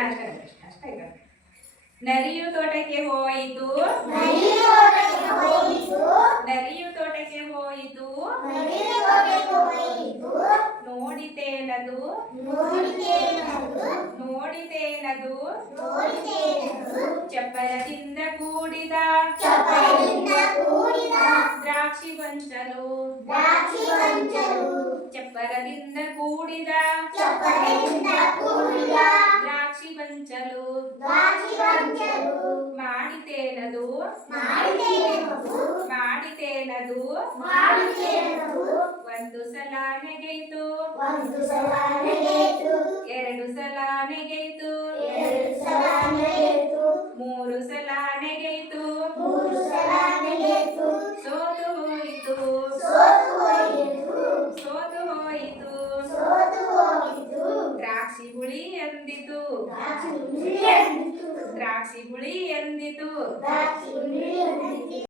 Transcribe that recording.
ಅಷ್ಟೇ ಅಷ್ಟೇ ಈಗ ನರಿಯು ತೋಟಕ್ಕೆ ಹೋಯಿತು ನರಿಯು ತೋಟಕ್ಕೆ ಹೋಯಿತು ನರಿಯು ತೋಟಕ್ಕೆ ಹೋಯಿತು ನರಿಯು ತೋಟಕ್ಕೆ ಹೋಯಿತು ನೋಡಿತೇನದು ನೋಡಿತೇನದು ನೋಡಿತೇನದು ನೋಡಿತೇನದು ಚಪ್ಪರದಿಂದ ಕೂಡಿದ ಚಪ್ಪಲಿಂದ ಕೂಡಿದ ದ್ರಾಕ್ಷಿ ಗೊಂಚಲು ದ್ರಾಕ್ಷಿ ವಂಚರು ಚಪ್ಪರದಿಂದ ಕೂಡಿದ ಚಪ್ಪಲಿಂದ ಕೂಡಿದ ದ್ರಾಕ್ಷಿ ಗೊಂಚಲು ದ್ರಾಕ್ಷಿ ವಂಚರು ಮಾಡಿತೇನದು ಮಾಡಿತೇನದು ಮಾಡಿತೇನದು ಮಾಡಿತೇನದು ಒಂದು ಸಲ ನೆಗೆಯಿತು ಒಂದು ಸಲ ಹುಳಿ ಎಂದಿತು? ದ್ರಾಕ್ಷಿ ಹುಳಿ ಎಂದಿತು.